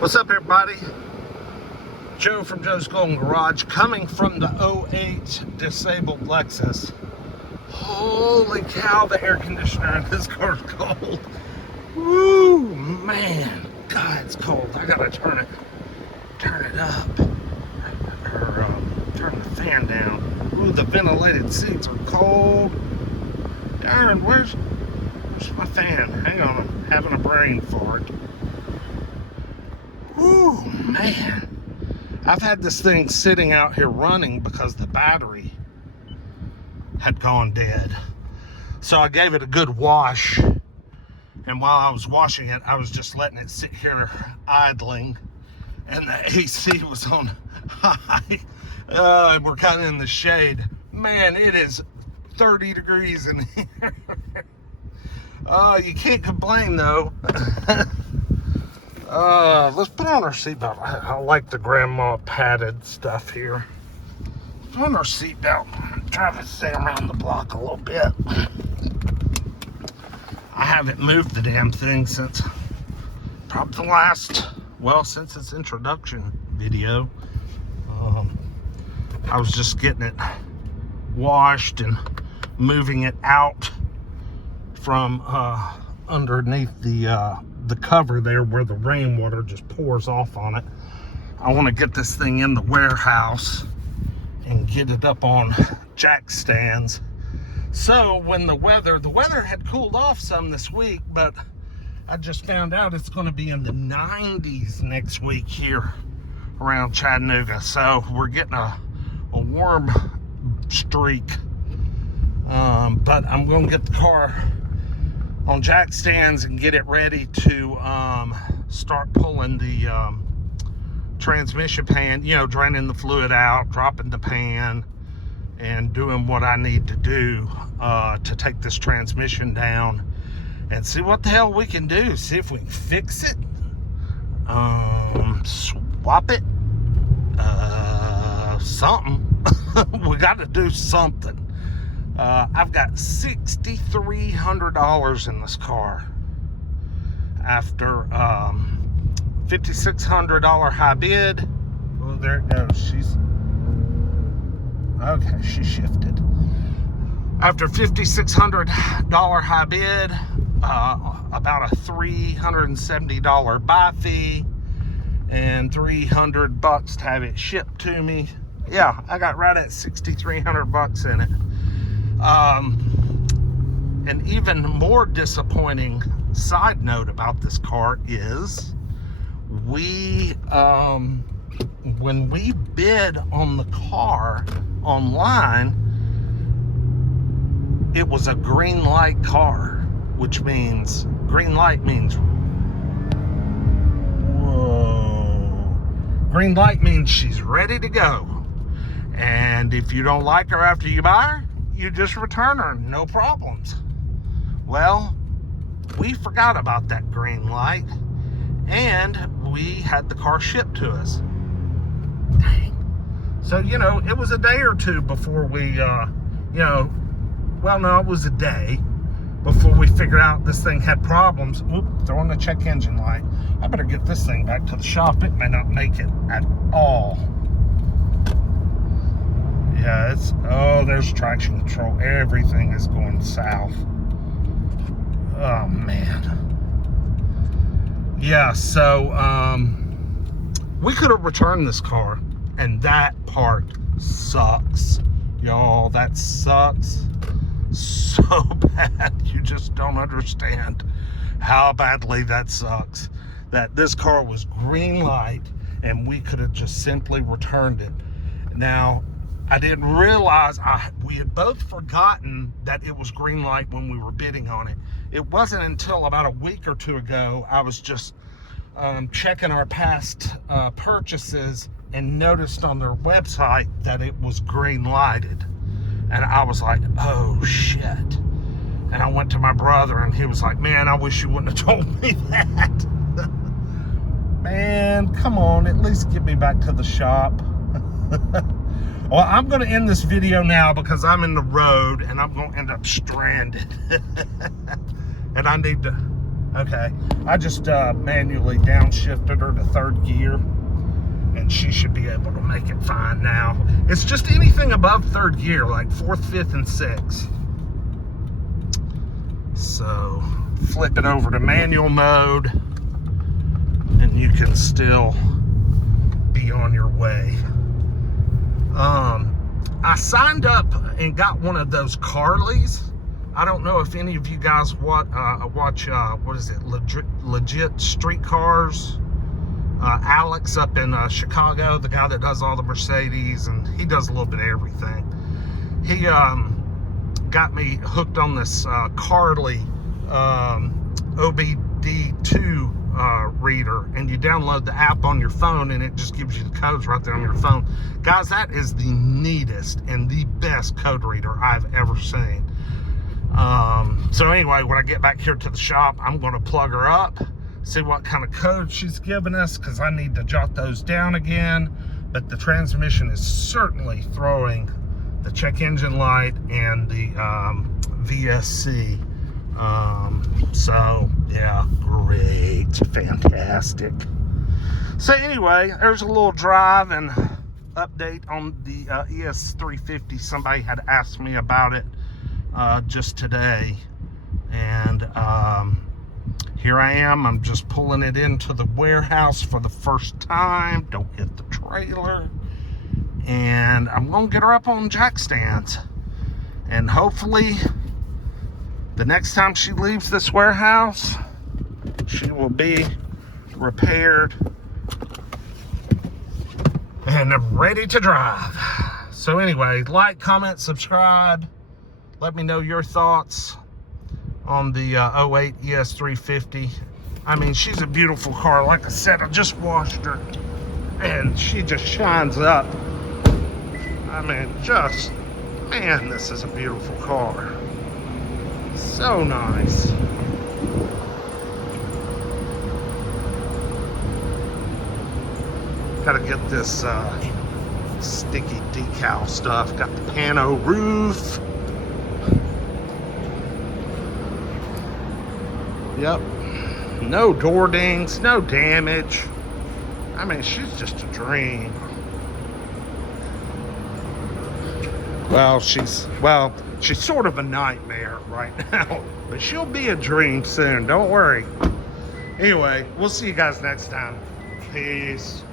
What's up, everybody? Joe from Joe's Golden Garage, coming from the 08 disabled Lexus. Holy cow, the air conditioner in this car is cold. Woo, man. God, it's cold. I gotta turn it up. Or turn the fan down. Ooh, the ventilated seats are cold. Darn, where's my fan? Hang on, I'm having a brain fart. Ooh, man. I've had this thing sitting out here running because the battery had gone dead. So I gave it a good wash. And while I was washing it, I was just letting it sit here idling. And the AC was on high. We're kind of in the shade. Man, it is 30 degrees in here. You can't complain though. Let's put on our seatbelt. I like the grandma padded stuff here. Let's put on our seatbelt. Drive this thing around the block a little bit. I haven't moved the damn thing since probably since its introduction video. I was just getting it washed and moving it out from underneath the cover there where the rainwater just pours off on it. I want to get this thing in the warehouse and get it up on jack stands. So when the weather had cooled off some this week, but I just found out it's going to be in the 90s next week here around Chattanooga. So we're getting a warm streak. But I'm going to get the car on jack stands and get it ready to start pulling the transmission pan, draining the fluid out, dropping the pan, and doing what I need to do to take this transmission down and see what the hell we can do. See if we can fix it, swap it, something. We got to do something. I've got $6,300 in this car after $5,600 high bid. Oh, there it goes. She shifted. After $5,600 high bid, about a $370 buy fee, and $300 to have it shipped to me. Yeah, I got right at $6,300 in it. An even more disappointing side note about this car is when we bid on the car online, it was a green light car, which means green light means green light means she's ready to go. And if you don't like her after you buy her, you just return her, no problems. Well, we forgot about that green light, and we had the car shipped to us. Dang. So, it was a day or two before we, it was a day before we figured out this thing had problems. Oop, throwing the check engine light. I better get this thing back to the shop. It may not make it at all. Yeah, there's traction control. Everything is going south. Oh, man. Yeah, so, we could have returned this car, and that part sucks. Y'all, that sucks so bad. You just don't understand how badly that sucks. That this car was green light, and we could have just simply returned it. Now, I didn't realize we had both forgotten that it was green light when we were bidding on it. It wasn't until about a week or two ago I was just checking our past purchases and noticed on their website that it was green lighted. And I was like, oh shit. And I went to my brother and he was like, man, I wish you wouldn't have told me that. Man, come on, at least get me back to the shop. Well, I'm going to end this video now because I'm in the road and I'm going to end up stranded. And I need to Okay, I just manually downshifted her to 3rd gear, and she should be able to make it fine now. It's just anything above 3rd gear, like 4th, 5th, and 6th. So flip it over to manual mode, and you can still be on your way. I signed up and got one of those Carleys. I don't know if any of you guys watch what is it, legit streetcars. Alex up in Chicago, the guy that does all the Mercedes, and he does a little bit of everything. He got me hooked on this Carley OBD2 reader, and you download the app on your phone, and it just gives you the codes right there on your phone. Guys, that is the neatest and the best code reader I've ever seen. So anyway, when I get back here to the shop, I'm going to plug her up, see what kind of code she's giving us, because I need to jot those down again. But the transmission is certainly throwing the check engine light and the VSC. So yeah, great, fantastic. So anyway, there's a little drive and update on the ES350. Somebody had asked me about it just today, and here I am. I'm just pulling it into the warehouse for the first time. Don't hit the trailer. And I'm gonna get her up on jack stands, and hopefully the next time she leaves this warehouse, she will be repaired and ready to drive. So anyway, like, comment, subscribe. Let me know your thoughts on the 08 ES350. I mean, she's a beautiful car. Like I said, I just washed her, and she just shines up. I mean, just, man, this is a beautiful car. So nice. Gotta get this sticky decal stuff. Got the pano roof. Yep. No door dings, no damage. I mean, she's just a dream. Well, she's sort of a nightmare right now, but she'll be a dream soon. Don't worry. Anyway, we'll see you guys next time. Peace.